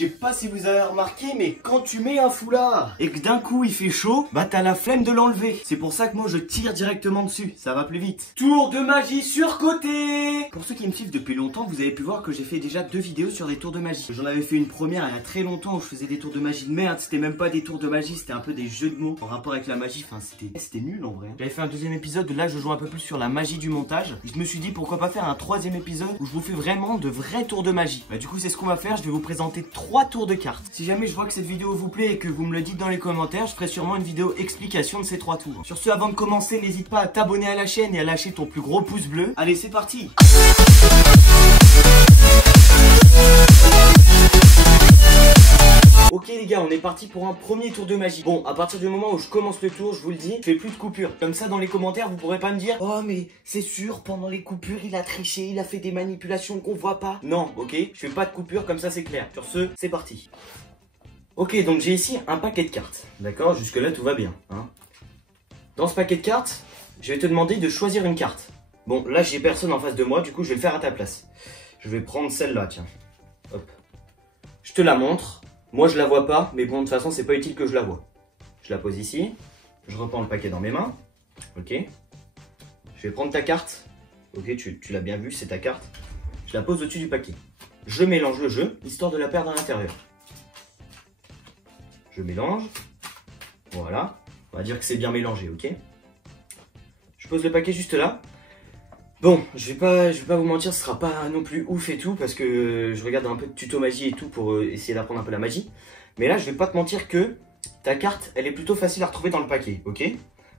Je sais pas si vous avez remarqué, mais quand tu mets un foulard et que d'un coup il fait chaud, bah t'as la flemme de l'enlever. C'est pour ça que moi je tire directement dessus, ça va plus vite. Tour de magie surcoté. Pour ceux qui me suivent depuis longtemps, vous avez pu voir que j'ai fait déjà 2 vidéos sur des tours de magie. J'en avais fait une première il y a très longtemps où je faisais des tours de magie de merde. C'était même pas des tours de magie, c'était un peu des jeux de mots en rapport avec la magie. Enfin c'était nul en vrai. J'avais fait un deuxième épisode, là je joue un peu plus sur la magie du montage. Je me suis dit pourquoi pas faire un troisième épisode où je vous fais vraiment de vrais tours de magie. Bah du coup c'est ce qu'on va faire, je vais vous présenter 3 tours de cartes. Si jamais je vois que cette vidéo vous plaît et que vous me le dites dans les commentaires, je ferai sûrement une vidéo explication de ces 3 tours. Sur ce, avant de commencer, n'hésite pas à t'abonner à la chaîne et à lâcher ton plus gros pouce bleu. Allez, c'est parti. Ok les gars, on est parti pour un premier tour de magie. Bon, à partir du moment où je commence le tour, je vous le dis, je fais plus de coupures. Comme ça, dans les commentaires, vous pourrez pas me dire « Oh mais c'est sûr, pendant les coupures, il a triché, il a fait des manipulations qu'on voit pas. » Non, ok, je fais pas de coupures, comme ça c'est clair. Sur ce, c'est parti. Ok, donc j'ai ici un paquet de cartes. D'accord, jusque là tout va bien. Hein. Dans ce paquet de cartes, je vais te demander de choisir une carte. Bon, là j'ai personne en face de moi, du coup je vais le faire à ta place. Je vais prendre celle-là, tiens. Hop. Je te la montre. Moi je la vois pas, mais bon de toute façon c'est pas utile que je la vois. Je la pose ici, je reprends le paquet dans mes mains. Ok. Je vais prendre ta carte. Ok, tu l'as bien vu, c'est ta carte. Je la pose au-dessus du paquet. Je mélange le jeu, histoire de la perdre à l'intérieur. Je mélange. Voilà. On va dire que c'est bien mélangé, ok. Je pose le paquet juste là. Bon, je vais pas vous mentir, ce sera pas non plus ouf et tout, parce que je regarde un peu de tuto magie et tout pour essayer d'apprendre un peu la magie. Mais là, je vais pas te mentir que ta carte, elle est plutôt facile à retrouver dans le paquet, ok.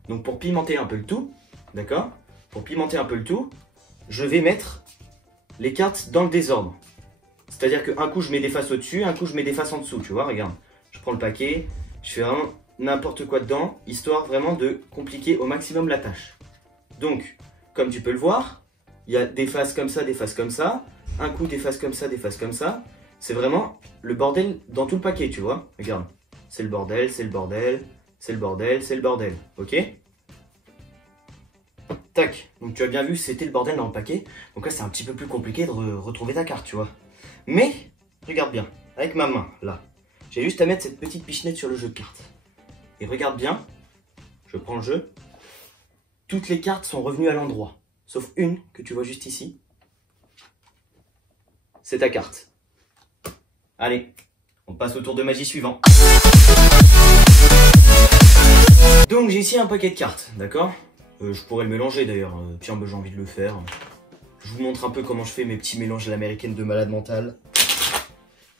Donc pour pimenter un peu le tout, d'accord. Pour pimenter un peu le tout, je vais mettre les cartes dans le désordre. C'est-à-dire qu'un coup, je mets des faces au-dessus, un coup, je mets des faces en dessous, tu vois, regarde. Je prends le paquet, je fais n'importe quoi dedans, histoire vraiment de compliquer au maximum la tâche. Donc, comme tu peux le voir, il y a des faces comme ça, des faces comme ça. Un coup, des faces comme ça, des faces comme ça. C'est vraiment le bordel dans tout le paquet, tu vois. Regarde, c'est le bordel, c'est le bordel, c'est le bordel, c'est le bordel. Ok? Tac. Donc tu as bien vu, c'était le bordel dans le paquet. Donc là, c'est un petit peu plus compliqué de retrouver ta carte, tu vois. Mais, regarde bien, avec ma main, là. J'ai juste à mettre cette petite pichenette sur le jeu de cartes. Et regarde bien, je prends le jeu. Toutes les cartes sont revenues à l'endroit, sauf une que tu vois juste ici. C'est ta carte. Allez, on passe au tour de magie suivant. Donc j'ai ici un paquet de cartes, d'accord. Je pourrais le mélanger d'ailleurs, tiens, j'ai envie de le faire. Je vous montre un peu comment je fais mes petits mélanges à l'américaine de malade mental.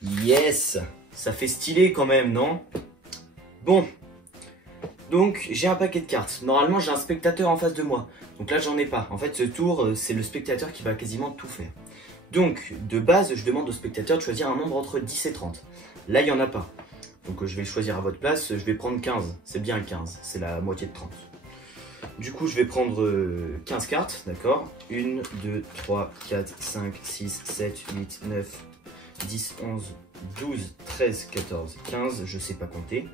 Yes, ça fait stylé quand même, non? Bon. Donc j'ai un paquet de cartes. Normalement j'ai un spectateur en face de moi. Donc là j'en ai pas. En fait ce tour c'est le spectateur qui va quasiment tout faire. Donc de base je demande au spectateur de choisir un nombre entre 10 et 30. Là il n'y en a pas. Donc je vais le choisir à votre place. Je vais prendre 15. C'est bien 15. C'est la moitié de 30. Du coup je vais prendre 15 cartes. D'accord. 1, 2, 3, 4, 5, 6, 7, 8, 9, 10, 11, 12, 13, 14, 15. Je sais pas compter.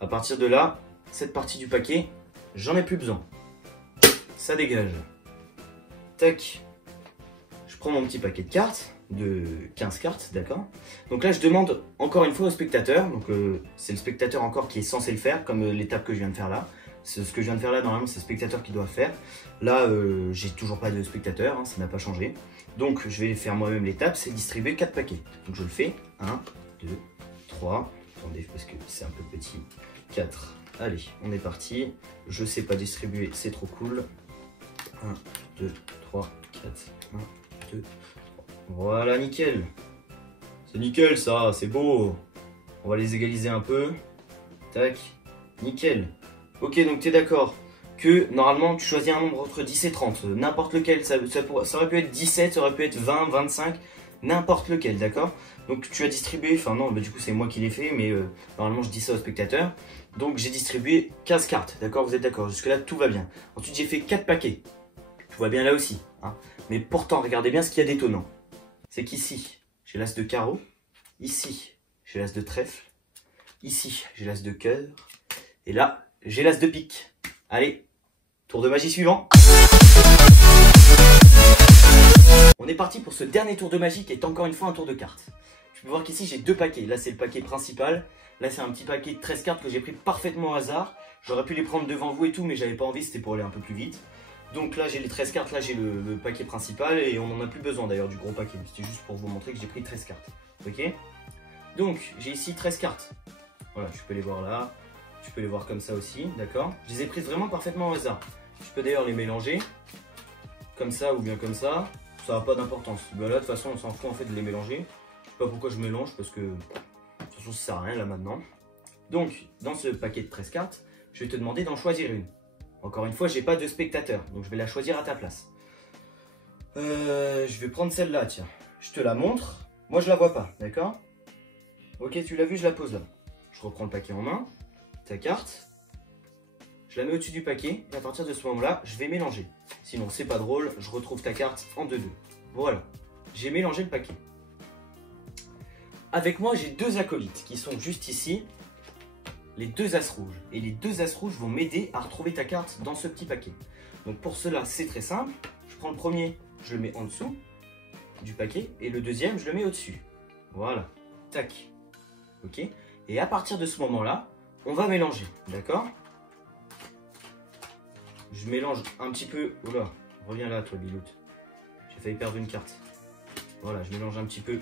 À partir de là, cette partie du paquet, j'en ai plus besoin. Ça dégage. Tac. Je prends mon petit paquet de cartes, de 15 cartes, d'accord. Donc là, je demande encore une fois au spectateur. Donc c'est le spectateur encore qui est censé le faire, comme l'étape que je viens de faire là. Ce que je viens de faire là, normalement, c'est le spectateur qui doit faire. Là, j'ai toujours pas de spectateur, hein, ça n'a pas changé. Donc je vais faire moi-même l'étape, c'est distribuer 4 paquets. Donc je le fais. 1, 2, 3. Attendez, parce que c'est un peu petit. 4. Allez, on est parti. Je sais pas distribuer, c'est trop cool. 1, 2, 3, 4. 1, 2, 3. Voilà, nickel. C'est nickel ça, c'est beau. On va les égaliser un peu. Tac. Nickel. Ok, donc tu es d'accord que normalement tu choisis un nombre entre 10 et 30. N'importe lequel. Ça aurait pu être 17, ça aurait pu être 20, 25. N'importe lequel, d'accord. Donc tu as distribué, enfin non, bah, du coup c'est moi qui l'ai fait, mais normalement je dis ça au spectateur. Donc j'ai distribué 15 cartes, d'accord, vous êtes d'accord, jusque là tout va bien. Ensuite j'ai fait 4 paquets, tout va bien là aussi, hein. Mais pourtant regardez bien ce qu'il y a d'étonnant. C'est qu'ici j'ai l'as de carreau, ici j'ai l'as de trèfle, ici j'ai l'as de cœur, et là j'ai l'as de pique. Allez, tour de magie suivant. On est parti pour ce dernier tour de magie qui est encore une fois un tour de cartes. peux voir qu'ici j'ai 2 paquets. Là c'est le paquet principal. Là c'est un petit paquet de 13 cartes que j'ai pris parfaitement au hasard. J'aurais pu les prendre devant vous et tout, mais j'avais pas envie, c'était pour aller un peu plus vite. Donc là j'ai les 13 cartes, là j'ai le paquet principal et on n'en a plus besoin d'ailleurs du gros paquet. C'était juste pour vous montrer que j'ai pris 13 cartes. Ok. Donc j'ai ici 13 cartes. Voilà, tu peux les voir là. Tu peux les voir comme ça aussi, d'accord. Je les ai prises vraiment parfaitement au hasard. Tu peux d'ailleurs les mélanger. Comme ça ou bien comme ça. Ça n'a pas d'importance. Ben là de toute façon on s'en fout en fait de les mélanger. Je sais pas pourquoi je mélange parce que de toute façon ça sert à rien là maintenant. Donc dans ce paquet de 13 cartes, je vais te demander d'en choisir une. Encore une fois, j'ai pas de spectateur, donc je vais la choisir à ta place. Je vais prendre celle-là, tiens. Je te la montre. Moi, je la vois pas, d'accord? Ok, tu l'as vu, je la pose là. Je reprends le paquet en main. Ta carte. Je la mets au-dessus du paquet. Et à partir de ce moment-là, je vais mélanger. Sinon, c'est pas drôle. Je retrouve ta carte en 2-2. Voilà. J'ai mélangé le paquet. Avec moi, j'ai 2 acolytes qui sont juste ici. Les 2 as rouges. Et les 2 as rouges vont m'aider à retrouver ta carte dans ce petit paquet. Donc pour cela, c'est très simple. Je prends le premier, je le mets en dessous du paquet. Et le deuxième, je le mets au-dessus. Voilà. Tac. Ok. Et à partir de ce moment-là, on va mélanger. D'accord? Je mélange un petit peu. Oula, reviens là, toi, Biloute. J'ai failli perdre une carte. Voilà, je mélange un petit peu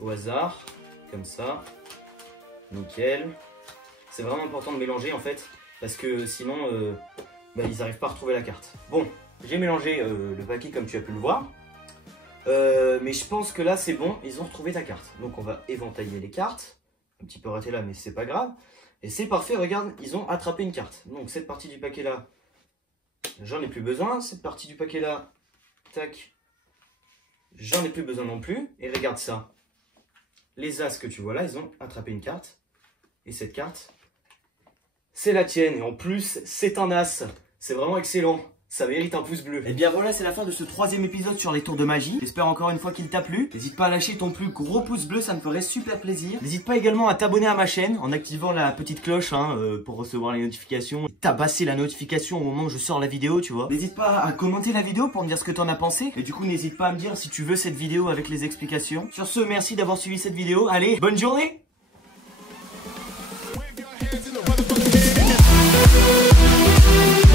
au hasard. Comme ça. Nickel. C'est vraiment important de mélanger en fait, parce que sinon, ils n'arrivent pas à retrouver la carte. Bon, j'ai mélangé le paquet comme tu as pu le voir. Mais je pense que là c'est bon, ils ont retrouvé ta carte. Donc on va éventailler les cartes. Un petit peu raté là, mais c'est pas grave. Et c'est parfait, regarde, ils ont attrapé une carte. Donc cette partie du paquet là, j'en ai plus besoin. Cette partie du paquet là, tac, j'en ai plus besoin non plus. Et regarde ça. Les as que tu vois là, ils ont attrapé une carte. Et cette carte, c'est la tienne. Et en plus, c'est un as. C'est vraiment excellent. Ça mérite un pouce bleu. Et bien voilà, c'est la fin de ce 3e épisode sur les tours de magie. J'espère encore une fois qu'il t'a plu. N'hésite pas à lâcher ton plus gros pouce bleu, ça me ferait super plaisir. N'hésite pas également à t'abonner à ma chaîne en activant la petite cloche pour recevoir les notifications. Tabasser la notification au moment où je sors la vidéo, tu vois. N'hésite pas à commenter la vidéo pour me dire ce que t'en as pensé. Et du coup, n'hésite pas à me dire si tu veux cette vidéo avec les explications. Sur ce, merci d'avoir suivi cette vidéo. Allez, bonne journée! We'll be right back.